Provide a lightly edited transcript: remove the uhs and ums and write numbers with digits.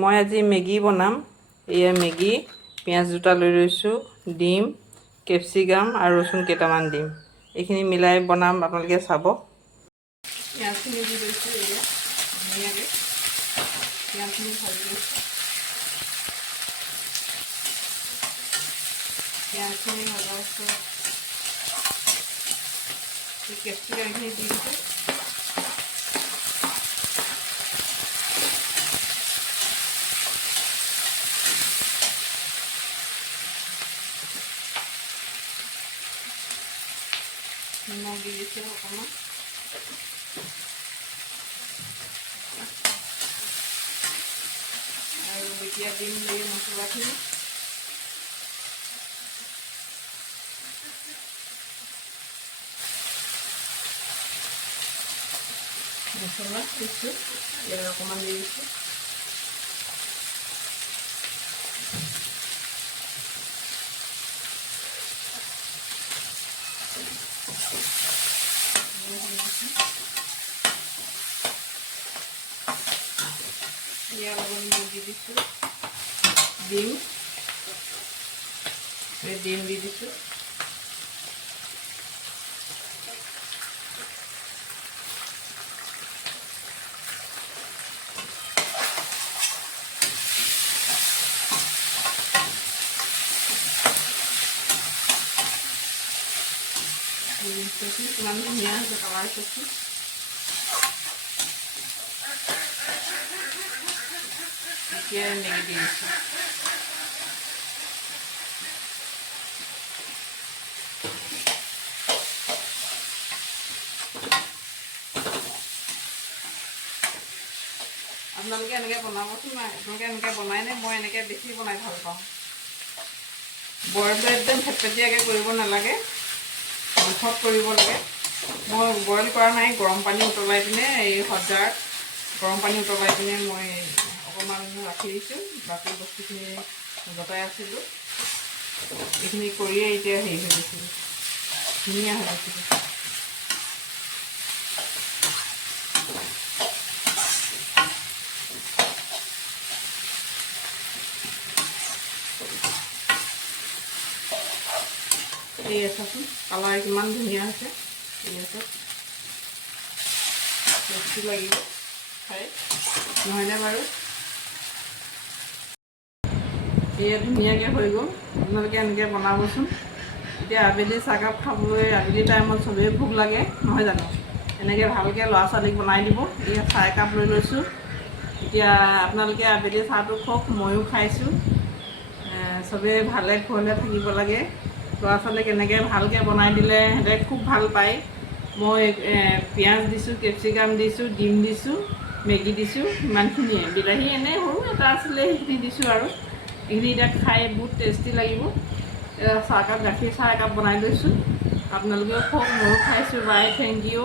মই আজি মেগী বনাম। এয়া মেগী, পিঁয়াজ দুটা লৈ লৈছোঁ, ডিম, কেপচিকাম আৰু ৰচুন কেইটামান দিম। এইখিনি মিলাই বনাম, আপোনালোকে চাব। পিঁয়াজখিনি দি লৈছোঁ, এয়া ধুনীয়াকৈ পিঁয়াজখিনি ভাজি লৈছোঁ। পিঁয়াজখিনি ভজাৰ পিছত কেপচিকামখিনি দি দিছোঁ। নিমখ দি দিছোঁ অকণমান। আৰু এতিয়া দিম এই মছলাখিনি। মছলা দিছোঁ, ইয়াত অকণমান দি দিছোঁ। ইয়াৰ লগত মই দি দিছোঁ ডিম, ডিম দি দিছোঁ। কিমান ধুনীয়া হৈছে কালাৰ চচি। এতিয়া মেগী দি দিছোঁ। আপোনালোকে এনেকৈ বনাবচোন। আপোনালোকে এনেকৈ বনাইনে? মই এনেকৈ বেছি বনাই ভাল পাওঁ। বইলটো একদম ফেটফেটীয়াকৈ কৰিব নালাগে, মুঠত কৰিব লাগে। মই বইল কৰা নাই, গৰম পানী উতলাই পিনে এই সজাত গৰম পানী উতলাই পিনে মই অকণমান ৰাখি দিছোঁ। বাকী বস্তুখিনি গোটাই আছিলোঁ। এইখিনি কৰিয়ে এতিয়া হেৰি হৈ গৈছিলোঁ, ধুনীয়া হৈ গৈছিলোঁ। এই চাচোন কালাৰ কিমান ধুনীয়া হৈছে। এই আছে টেষ্টি লাগিব খাই, নহয়নে বাৰু? এয়া ধুনীয়াকৈ হৈ গ'ল। আপোনালোকে এনেকৈ বনাবচোন। এতিয়া আবেলি চাহকাপ খাবলৈ, আবেলি টাইমত চবেই ভোক লাগে, নহয় জানো? এনেকৈ ভালকৈ ল'ৰা ছোৱালীক বনাই দিব। এয়া চাহ একাপ লৈ লৈছোঁ। এতিয়া আপোনালোকে আবেলি চাহটো খাওক, ময়ো খাইছোঁ। চবেই ভালে কুশলে থাকিব লাগে। ল'ৰা ছোৱালীক এনেকৈ ভালকৈ বনাই দিলে সিহঁতে খুব ভাল পায়। মই পিঁয়াজ দিছোঁ, কেপচিকাম দিছোঁ, ডিম দিছোঁ, মেগী দিছোঁ, ইমানখিনিয়ে। বিলাহী এনেই সৰু এটা আছিলে, সেইখিনি দিছোঁ আৰু। এইখিনি এতিয়া খাই বহুত টেষ্টি লাগিব। চাহকাপ, গাখীৰ চাহ একাপ বনাই লৈছোঁ। আপোনালোকেও খাওক, ময়ো খাইছোঁ। বাই, থেংক ইউ।